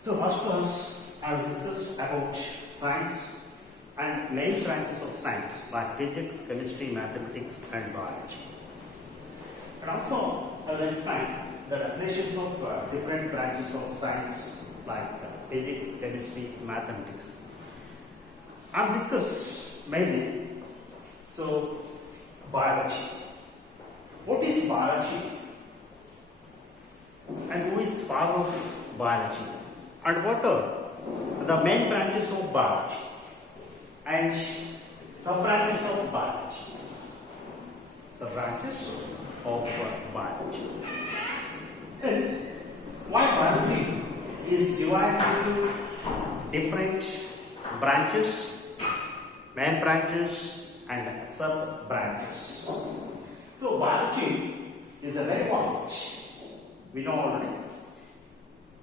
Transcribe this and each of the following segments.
So last class I discussed about science and main branches of science like physics, chemistry, mathematics and biology. And also I will explain the definitions of different branches of science like physics, chemistry, mathematics. I have discussed mainly biology. What is biology? And who is the father of biology? And what are the main branches of biology and sub-branches of biology? Sub-branches of biology. Then, why biology is divided into different branches, main branches and sub-branches. So, biology is a very vast. We know already.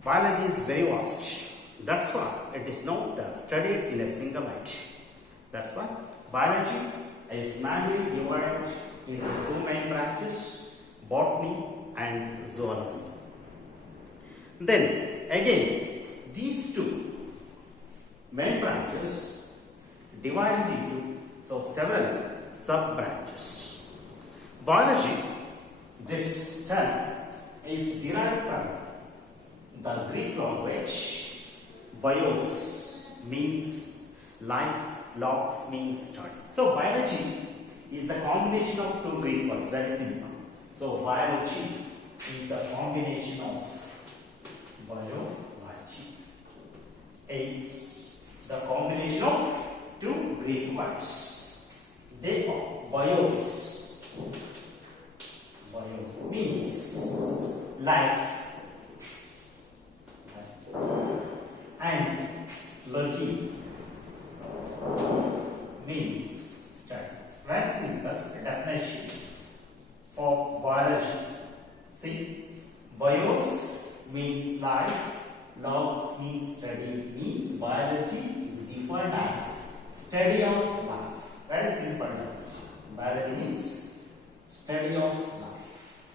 Biology is very vast. That's why it is not studied in a single light. That's why biology is mainly divided into two main branches, botany and zoology. Then again, these two main branches divided into several sub-branches. Biology, this term is derived from the Greek language. Bios means life, logos means study. So biology is the combination of two Greek words, very simple. So biology is the combination of biology is the combination of two Greek words. They are bios. Bios means life. And logi means study. Very simple definition for biology. See, bios means life, logos means study, means biology is defined as study of life. Very simple definition. Biology means study of life.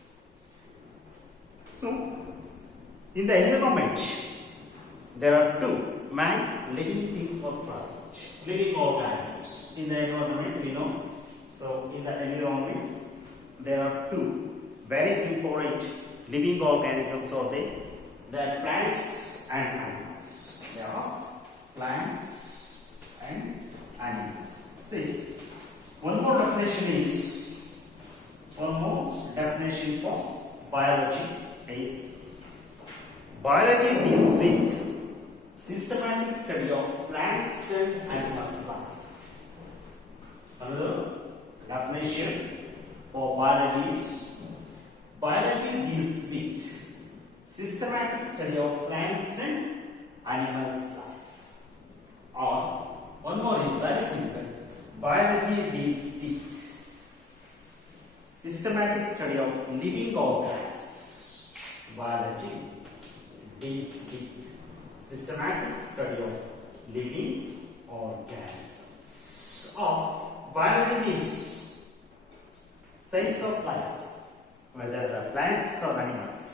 So, in the environment, there are two main living things for present, living organisms. In the environment, we know. So, in the environment, there are two very important living organisms are there. They are plants and animals. There are plants and animals. See, one more definition for biology is biology deals with systematic study of plants and animals life. Another definition for biology is biology deals with systematic study of plants and animals life. Or one more is very simple. Biology deals with systematic study of living organisms. Biology deals with systematic study of living organisms. Or biology means science of life, whether the plants or animals.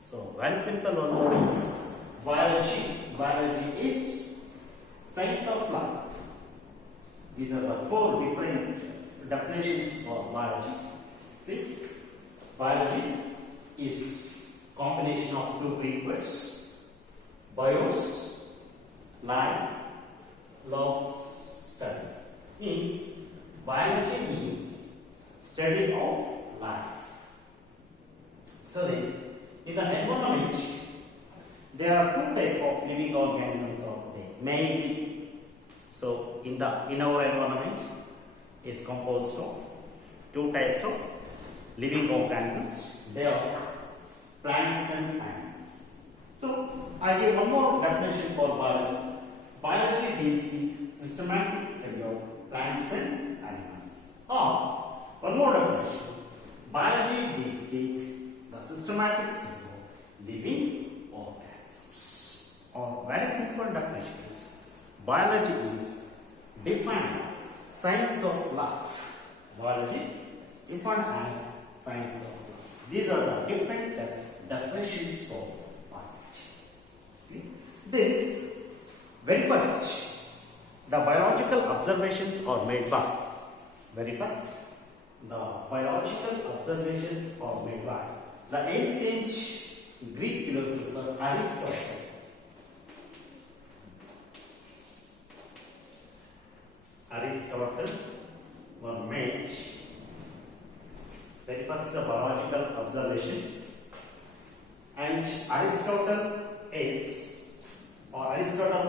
So very simple one more is biology. Biology is science of life. These are the four different definitions for biology. See, biology is combination of two Greek words. Bios, life, logos, study. Means biology means study of life. So then, in the environment, there are two types of living organisms out there. Mainly, so in our environment is composed of two types of living organisms. They are plants and animals. So I give one more definition for biology. Biology deals with systematic study of plants and animals. Or one more definition. Biology deals with the systematic study of living organisms. Or very simple definition is biology is defined as science of life. Biology is defined as science of life. These are the different definitions for biology. observations are made by, very first, the biological observations are made by the ancient Greek philosopher Aristotle. Aristotle were made very first the biological observations, and Aristotle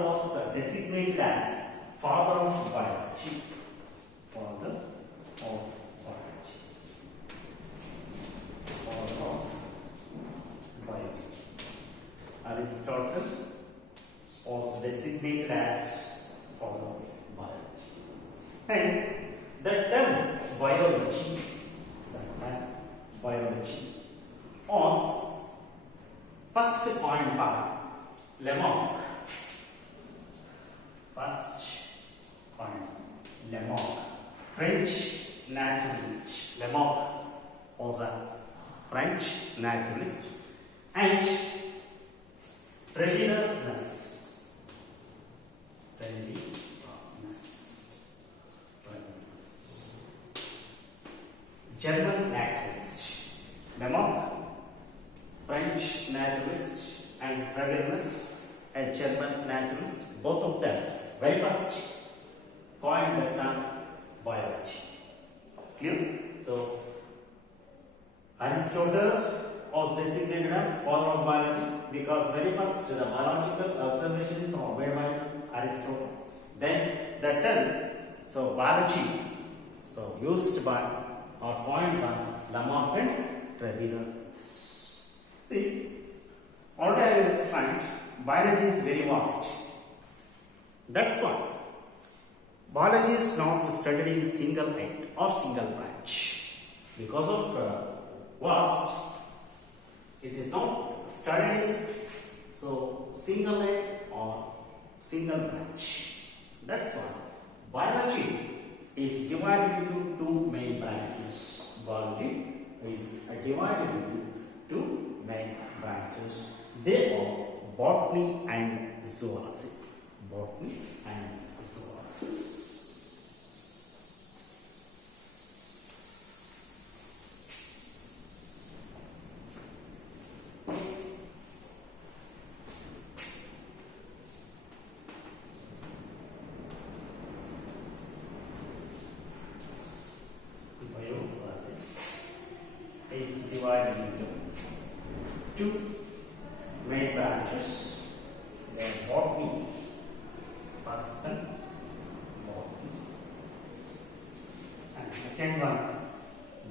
was designated as father of biology. Father of biology. Father of biology. Aristotle was designated as father of biology. And the term biology was first coined by Lamarck. French naturalist. Lamarck was a French naturalist. And Treviranus. German naturalist. Lamarck, French naturalist, and Treviranus, a German naturalist. Both of them very first coined the term biology. Clear? So, Aristotle was designated as father of biology because very first the biological observations are made by Aristotle. Then the term, so biology, so used by or coined by Lamarck and Treviranus. See, already I have explained, biology is very vast. That's why biology is not studied in single head or single branch. Because of vast, it is not studied in so single head or single branch. That's why biology is divided into two main branches. Biology is divided into two main branches. They are botany and zoology. Botany and zoology. Is divided into two main branches. They are botany, first one, botany, and second one,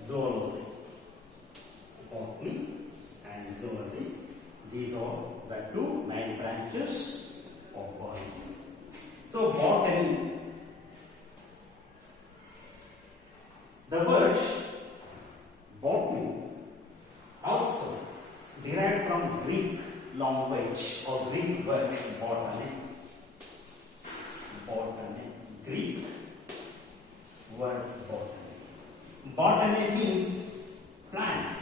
zoology. Botany and zoology. These are the two main branches of botany. So, botany, the word botany also derived from Greek language or Greek word botany. Greek word botany. Botany means plants.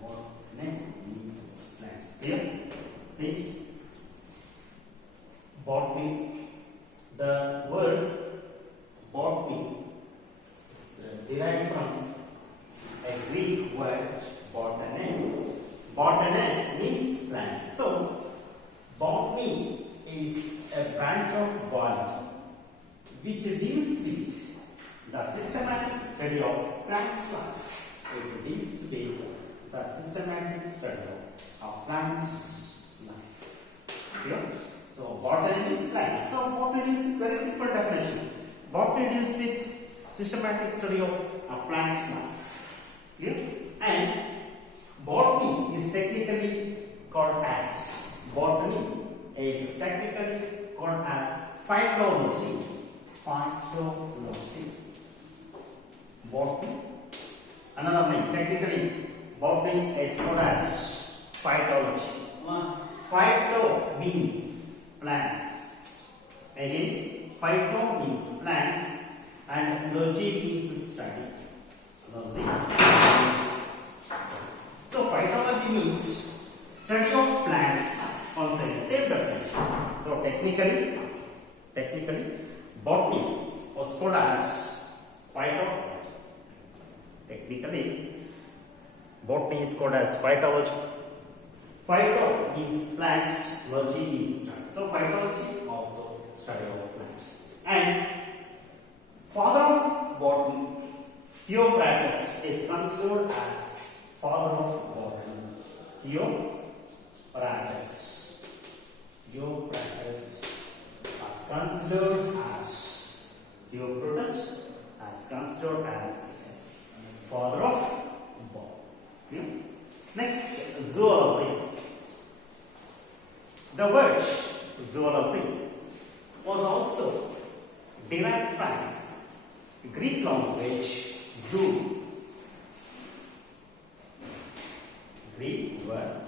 Botany means plants. Here, see, botany. The word botany is derived from a Greek word botany. Botany means plants. So, botany is a branch of biology which deals with the systematic study of plants life. It deals with the systematic study of plants life. Clear? So, botany is plants. So, botany is very simple definition. Botany deals with systematic study of plants life. Clear? And botany is technically called as phytology. Botany. Another name, technically, botany is called as phytology. Phyto means plants. Again, phyto means plants, and logy means study. So, phytology means study of plants. Concept, same definition. So, technically, Botany was called as phytology. Technically, botany is called as phytology. Phyto means plants, logy means study. So phytology also study of plants. And father of botany, Theophrastus is considered as father of botany. Theophrastus. Theophrastus is considered as Theophrastus as considered as father of botany. Next, zoology. The word zoology was also derived from Greek language zoo. Greek word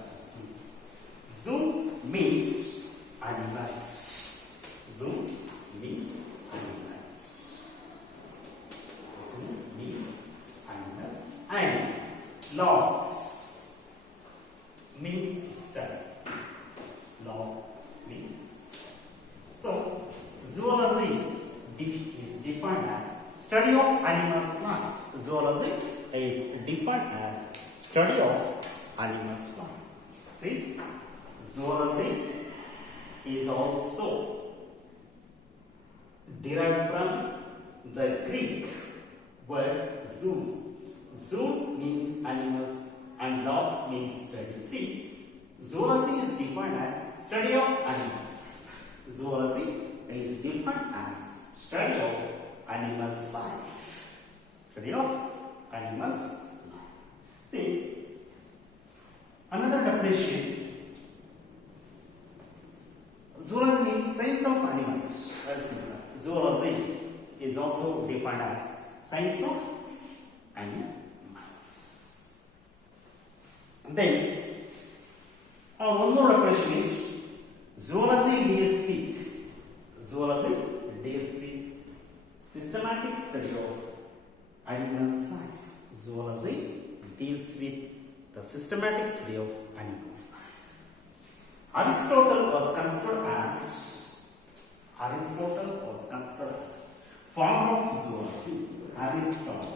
zoo means animals. Zoo means animals. Zoo means animals. And logs means study. Log means study. So, zoology is defined as study of animals' life. Zoology is defined as study of animals' life. See, zoology is also derived from the Greek word zoo. Zoo means animals and logs means study. See, zoology is defined as study of animals. Zoology is defined as study of animals' life. Study of animals' life. See, another definition. Zoology means science of animals. Very similar. Zoology is also defined as science of animals. And then one more definition is zoology deals with systematic study of animals' life. Zoology deals with the systematic study of animals' life. Aristotle was considered as father of zoology. Aristotle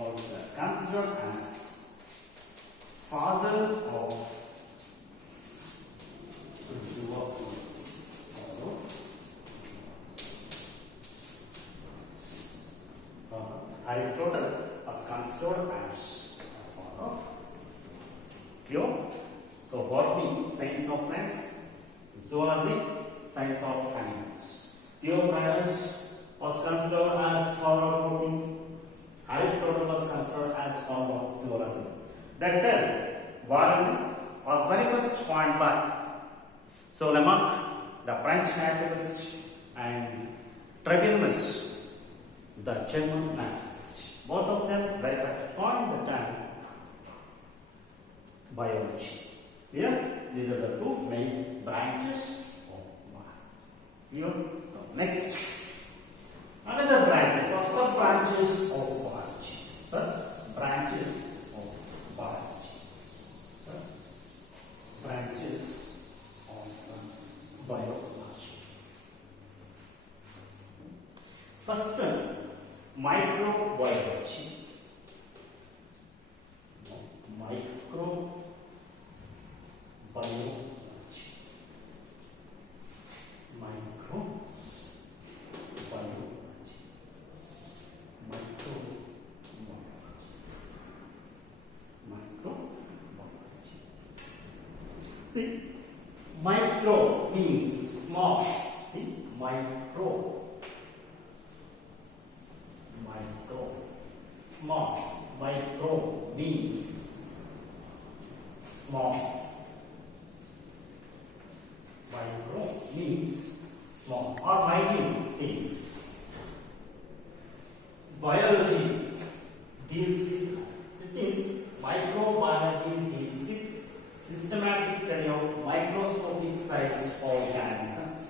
was considered as father of zoology. Aristotle was considered as father of zoology. Clear? So, botany, science of plants; zoology, science of animals. Theophrastus was considered as father of botany. Aristotle was considered as father of zoology. The term zoology was very first coined by Lamarck, the French naturalist, and Tribunus, the German naturalist. Both of them very first coined the term biology. Here, these are the two main branches of biology. So, next, another branches or sub branches of biology. Sub branches of biology. Sub branches of biology. First one, microbiology. Microbiology. Micro means small. See, micro. Small. Micro means small. Micro means small or minute things. Biology deals with, it means microbiology deals with systematic study of microscopic size organisms.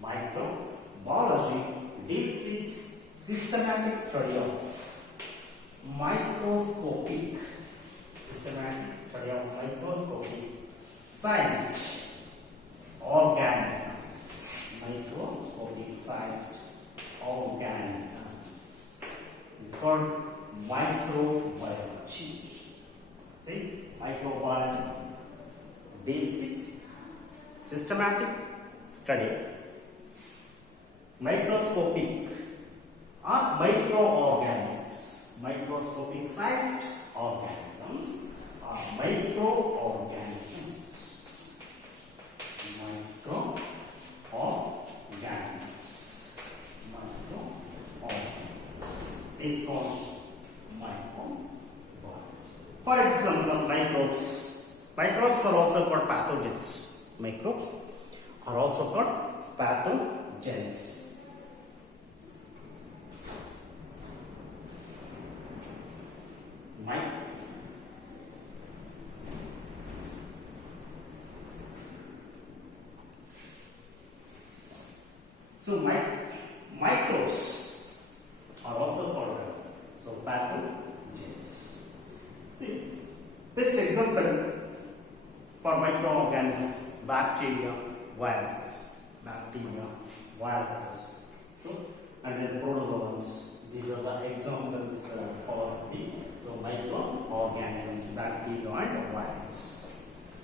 Microbiology deals with systematic study of microscopic sized systematic study, microscopic or microorganisms. Microscopic sized organisms or microorganisms. Microorganisms. Microorganisms is called microbiology. For example, microbes. Microbes are also called pathogens. Microbes are also called pathogens. So microbes are also called pathogens. See, best example for microorganisms: bacteria, viruses. So, and then protozoans. These are the examples for the microorganisms, bacteria and viruses.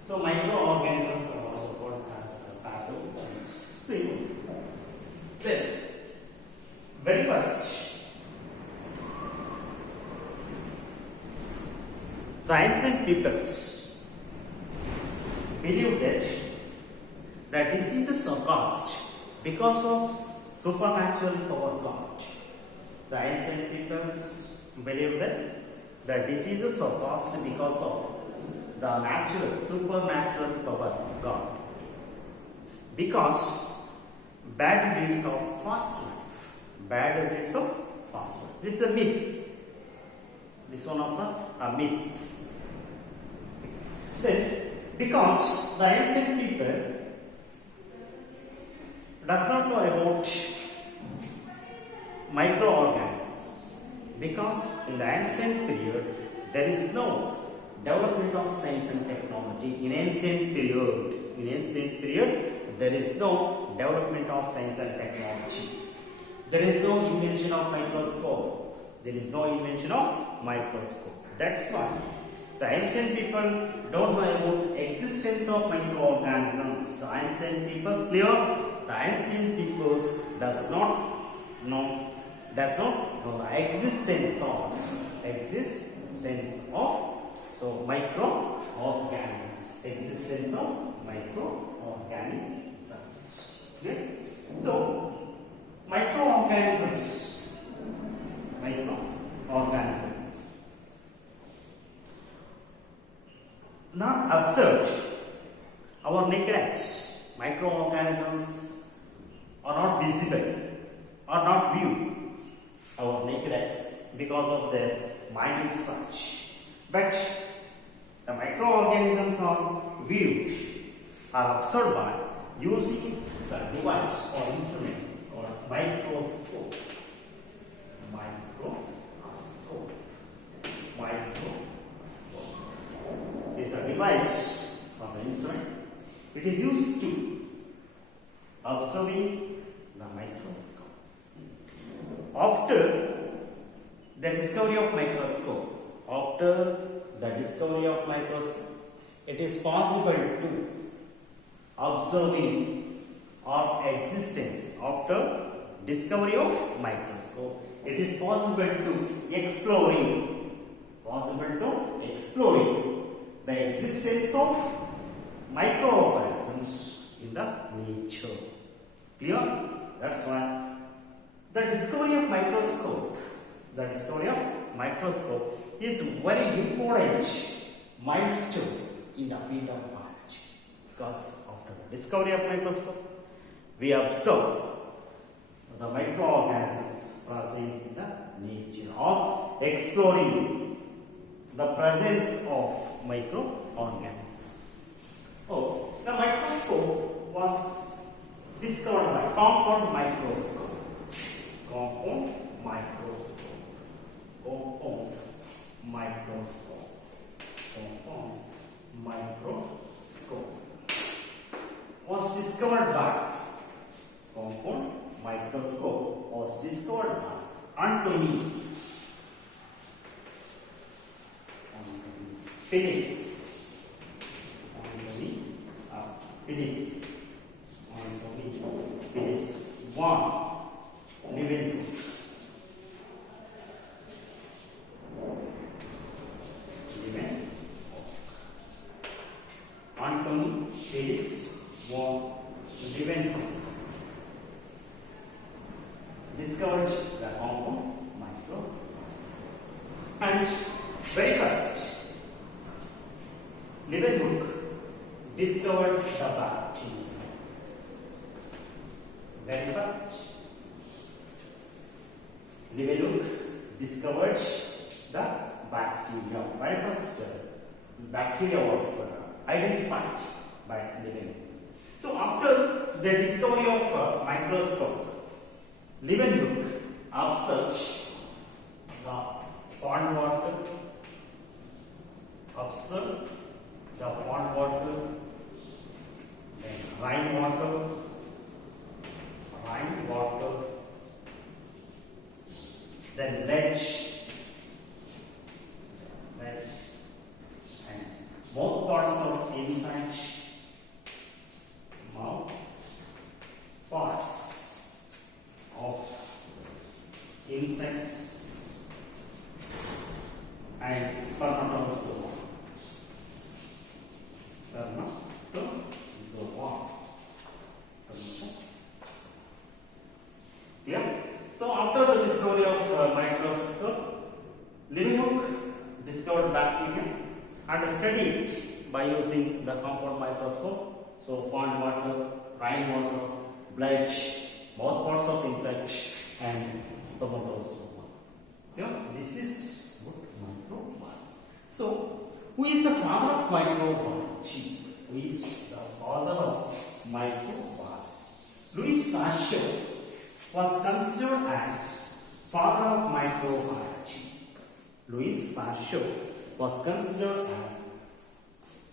So microorganisms are also called as pathogens. See, then very first, the ancient peoples believed that the diseases are caused because of supernatural power of God. The ancient peoples believed that the diseases are caused because of the supernatural power of God. Because bad deeds of fast life. This is a myth. This is one of the myths. Then, because the ancient people does not know about microorganisms, because in the ancient period there is no development of science and technology. In ancient period there is no development of science and technology. There is no invention of microscope. That's why the ancient people don't know about existence of microorganisms. The ancient peoples does not know the existence of microorganisms. Okay? So microorganisms not observed our naked eyes. Microorganisms are not visible, are not viewed our naked eyes because of their minute size. But the microorganisms are viewed, are observed by using the device or instrument called microscope. Is a device or an instrument. It is used to observing the microscope. After the discovery of microscope, it is possible to observing or existence. After discovery of microscope, it is possible to exploring the existence of microorganisms in the nature. Clear? That's why the discovery of microscope is very important milestone in the field of biology. Because after the discovery of microscope, we observe the microorganisms present in the nature or exploring the presence of microorganisms. The microscope was discovered by compound microscope. Was discovered by Anthony Phillips. discovered the bacteria? Very first, Leeuwenhoek discovered the bacteria. Very first, bacteria was identified by Leeuwenhoek. So after the discovery of microscope, Leeuwenhoek observed the pond water, then rainwater, then ledge, and both parts of insect, mouth parts of insects, and spermatozoa. Clear? So after the discovery of microscope, Leeuwenhoek discovered bacteria and studied by using the compound microscope. So pond water, rainwater, blood, both parts of insect and spermatozoa. Yeah, this is what microbiology. So who is the father of microbiology? Who is the father of microbiology? Louis Pasteur was considered as father of microbiology. Louis Pasteur was considered as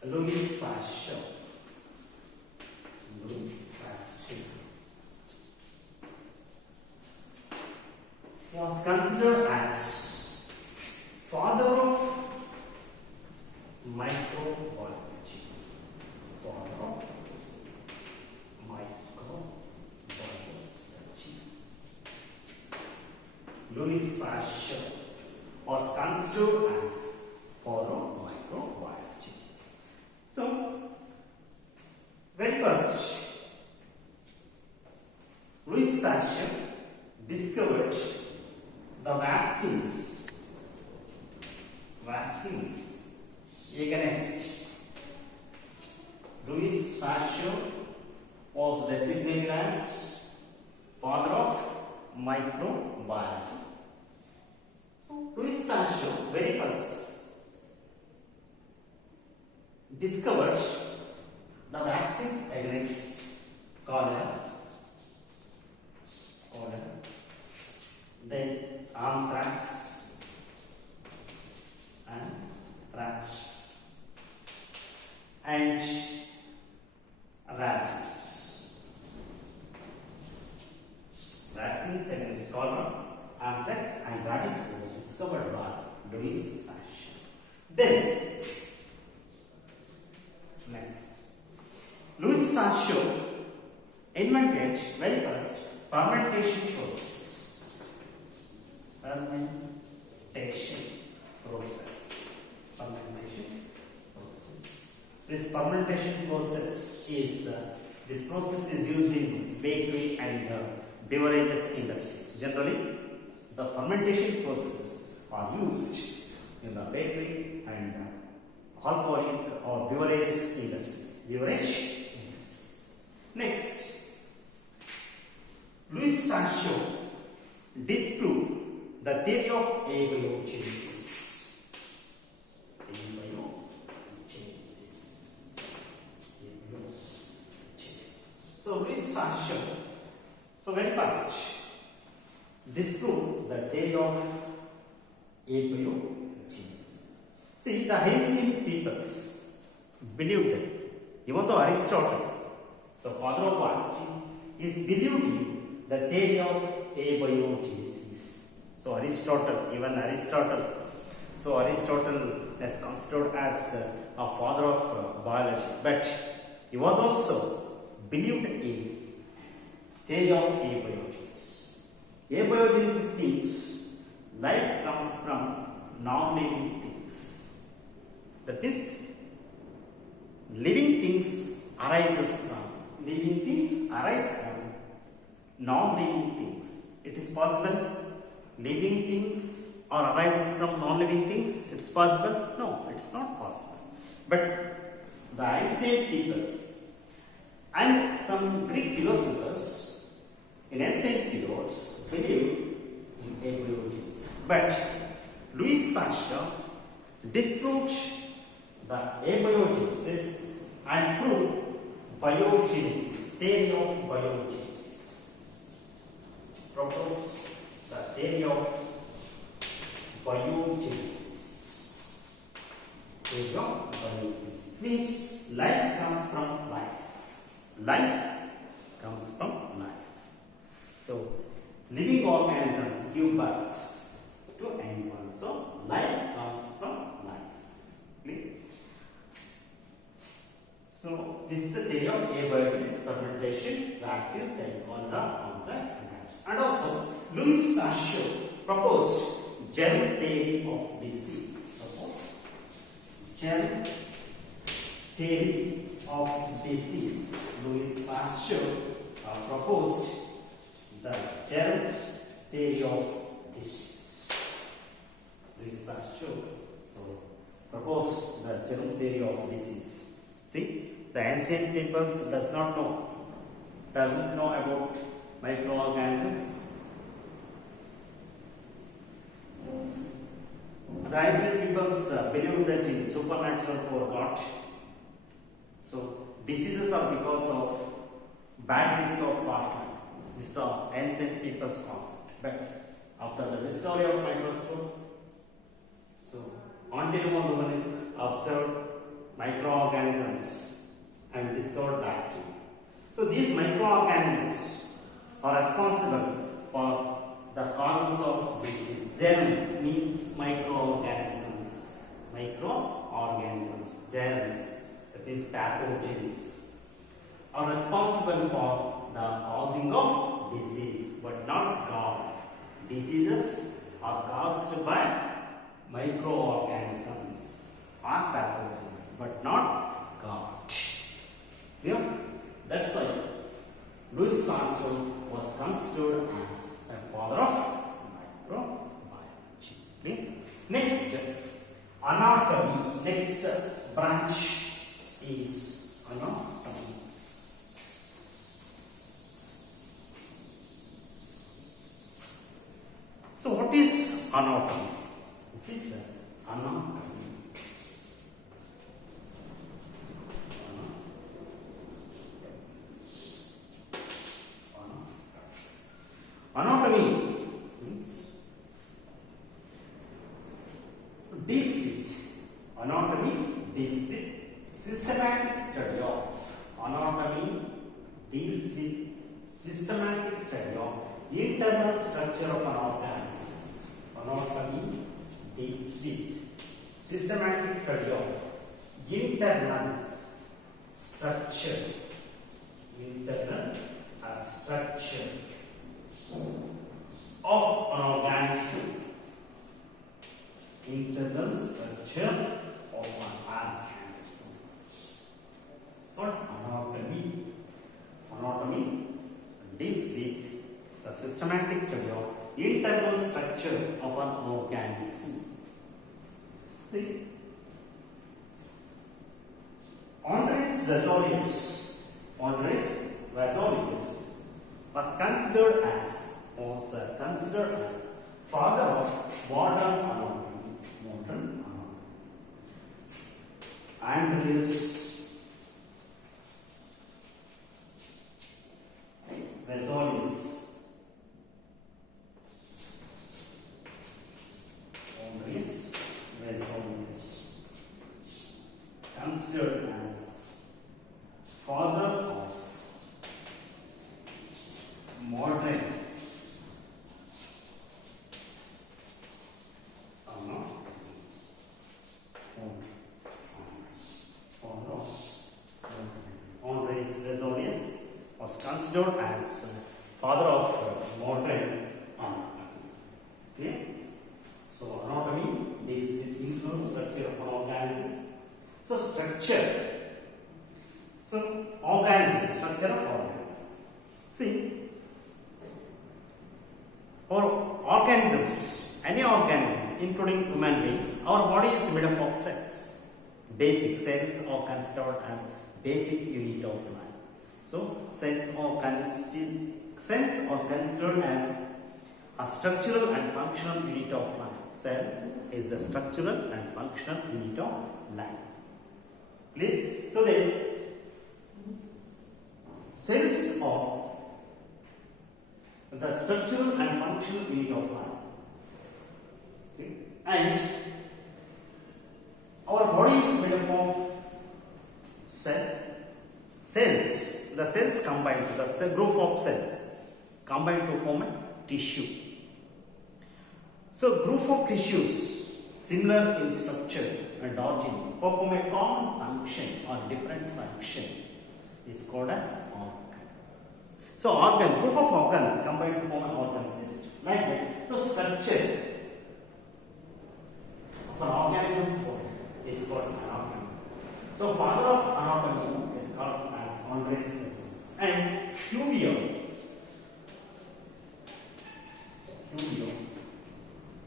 Louis Pasteur was considered as father of microbiology. Father of microbiology. Louis Pasteur was considered as father of microbiology. So, very first, Louis Pasteur discovered the vaccines against. Louis Pasteur was designated as father of microbiology. So Louis Pasteur very first discovered the vaccines against cholera, then anthrax and rats and rabies. Vaccines against cholera, anthrax and rabies was discovered by Louis Pasteur. Then next, Louis Pasteur invented very first fermentation process. This fermentation process is used in bakery and beverages industries. Generally, the fermentation processes are used in the bakery and alcoholic or beverages industries. Next, Louis Pasteur disproved the theory of abiogenesis. So Louis Pasteur, very first, disproved the theory of abiogenesis. See, the ancient peoples believed that, even though Aristotle, so father of biology, is believed in the theory of abiogenesis. So Aristotle is considered as a father of biology, but he was also believed in theory of abiogenesis. Abiogenesis means life comes from non-living things. That means living things arise from non-living things. It is possible living things or arises from non-living things. It is possible? No, it is not possible. But the ancient people But Louis Pasteur disproved the abiogenesis and proved biogenesis, theory of biogenesis. Proposed the theory of biogenesis. Theory of biogenesis means life comes from life. Life comes from life. So, living organisms give birth to animals. So, life comes from life. Clear? So, this is the theory of abiogenesis, fermentation, vacuum, cell, complex types. And also, Louis Pasteur proposed germ theory of disease. Germ theory of disease. Louis Pasteur proposed the germ theory of disease. Louis Pasteur proposed the germ theory of disease. See, the ancient peoples doesn't know about microorganisms. The ancient peoples believed that in supernatural power God. So diseases are because of bad deeds of farming. This is the ancient people's concept. But after the discovery of microscope, so Henri von Leeuwenhoek observed microorganisms and discovered bacteria. So these microorganisms are responsible for the causes of disease. Germ means microorganisms. Microorganisms, germs, that is pathogens, are responsible for the causing of disease, but not God. Diseases are caused by microorganisms or pathogens, but not God. Yeah? That's why Louis Pasteur was considered as a father of microbiology. Yeah? Next, anatomy. Next branch is anatomy. So, what is anatomy? What is anatomy? Anatomy means deals with systematic study of anatomy deals with systematic study of internal structure of an organism. Anatomy deals with systematic study of internal structure of an organism. Internal structure of an organism. It's called anatomy. Anatomy deals with the systematic study of internal structure of an organism. See? Andres Vesalius was considered as father of modern anatomy. Andres Vesalius considered as father of modern Andres Vesalius was considered as father of modern anatomy. Okay? So anatomy deals with internal structure of an organism. So structure. So organism, structure of organism. See, our organisms, any organism, including human beings, our body is made up of cells. Basic cells are considered as basic unit of life. So cells are considered as a structural and functional unit of life. Cell is the structural and functional unit of life. Clear? So then, cells are the structural and functional unit of life. Okay? And our body is made up of cells. The cells combine to the group of cells combine to form a tissue. So group of tissues similar in structure and origin perform a common function or different function is called an organ. So group of organs combine to form an organ system. Like that. So structure of an organism's body is called anatomy. So father of anatomy is called as Andreas Vesalius. And Cuvier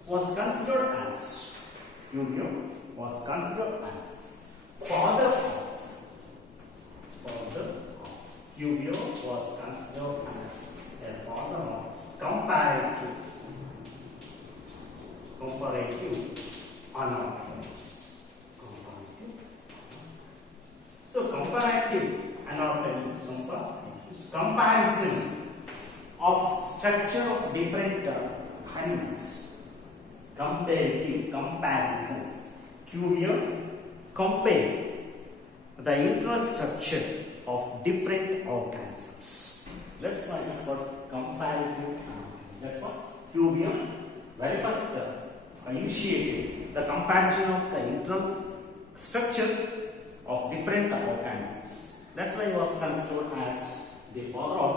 was considered as father of Cuvier was considered as a father of comparative anatomy. So comparative anatomy, comparison of structure of different animals. Comparison. Cuvier compared the internal structure of different organisms. That's why it's called comparative analysis. That's what Cuvier very first initiated the comparison of the internal structure of different organisms. That's why he was considered as the father of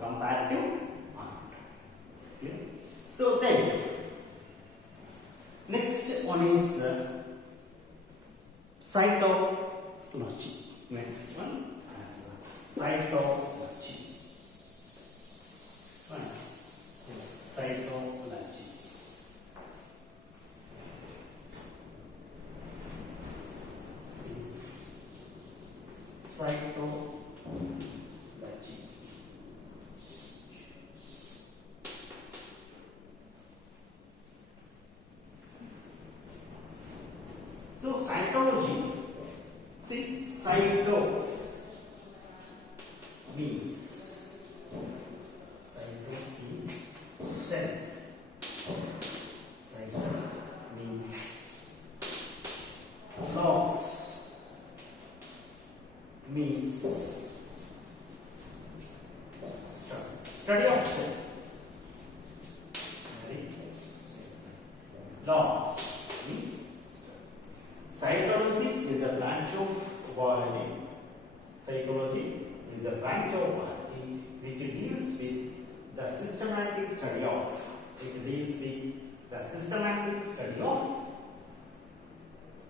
comparative anatomy. Okay? So then, next one is cytology. Next one is cytology. Fine. So, cytology. Cytology. So cytology, see, cyto means cell. Cyto means logs means study of cell. Logs means cytology is a branch of biology. Cytology is a branch of biology which deals with the systematic study of.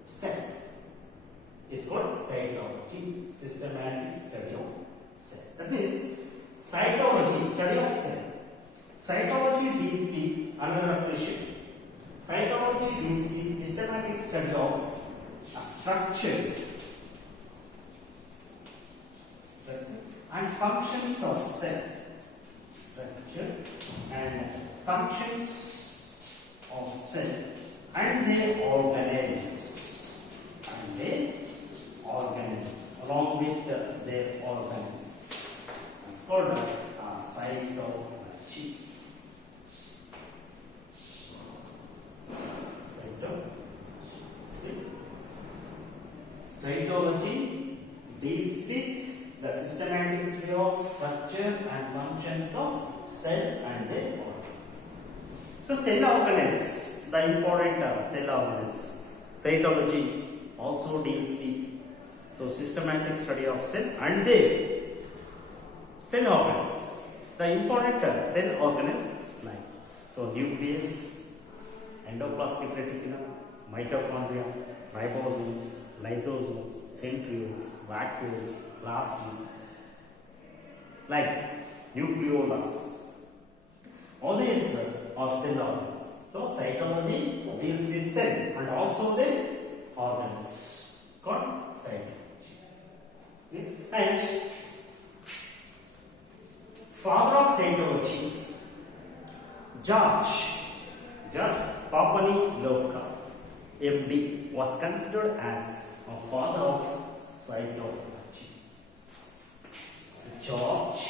Cell. It's called cytology, systematic study of cell. That means cytology, study of cell. Cytology deals with another appreciation. Cytology deals with systematic study of a structure and functions of cell. Structure and functions of cell and their organelles. Along with their organelles. It's called cytology. Cytology deals with the systematic study of structure and functions of cell and their organelles. So cell organelles, the important cell organelles. Cytology also deals with systematic study of cell and their cell organelles. The important cell organelles like nucleus, endoplasmic reticulum, mitochondria, ribosomes, lysosomes, centrioles, vacuoles, plasmids, like nucleolus. All these are cell organelles. So cytology deals with cell and also the organelles called cytology. And father of cytology, Georg considered as a father of cytology. George.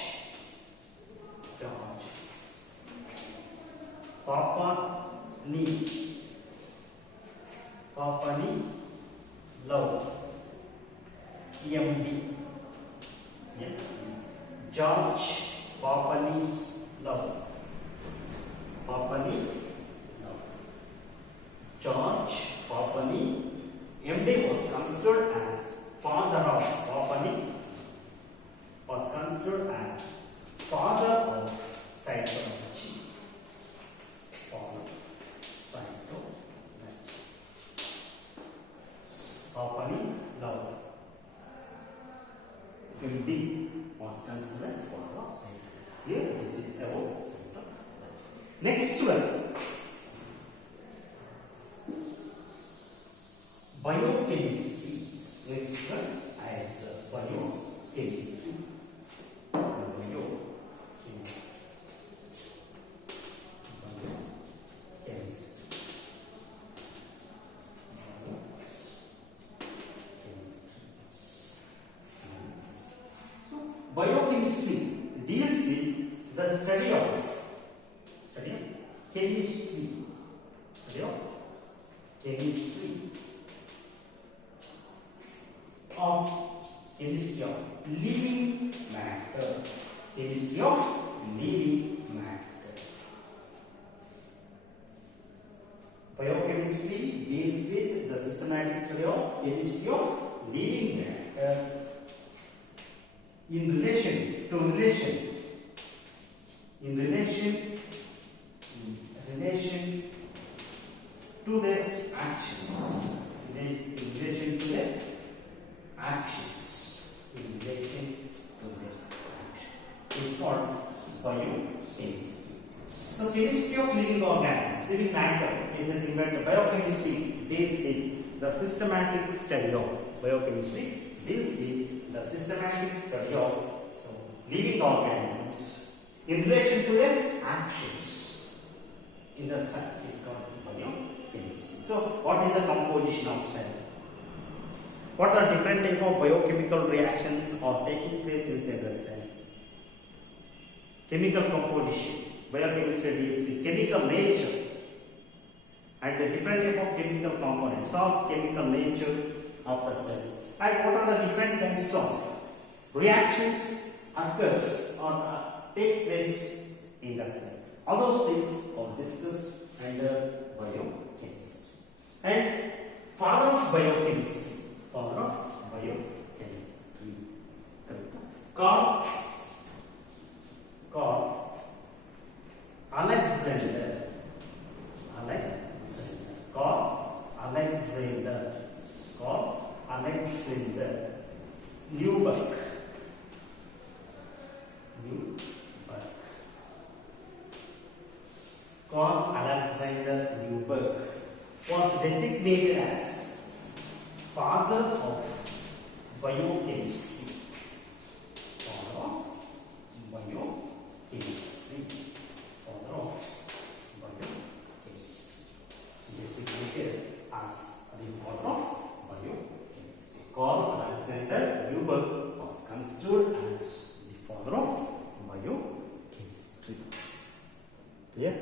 Papani. Love. MD. Yeah. George Papani Love. George Papani MD was considered as father of cytology. Papani Love. MD was considered as father of cytology. Here, this is about cytology. Next one. Biochemistry. Next one as biochemistry. Biochemistry deals with the study of chemistry. Chemistry of living matter. Biochemistry deals with the systematic study of chemistry of living matter in relation to the actions. It's called biochemistry. So chemistry of living organisms, living matter is nothing but biochemistry deals with the systematic study of living organisms in relation to their actions. In the cell is called biochemistry. So what is the composition of cell? What are different types of biochemical reactions are taking place inside the cell? Chemical composition. Biochemistry deals with chemical nature and the different type of chemical components or chemical nature of the cell. And what are the different kinds of reactions occurs or takes place in the cell? All those things are discussed under biochemistry. And father of biochemistry. Carl Alexander Newberg. Carl Alexander Newberg was designated as father of biochemistry. Designated as the father of biochemistry. Carl Alexander Newberg was considered as the father of biochemistry. Clear?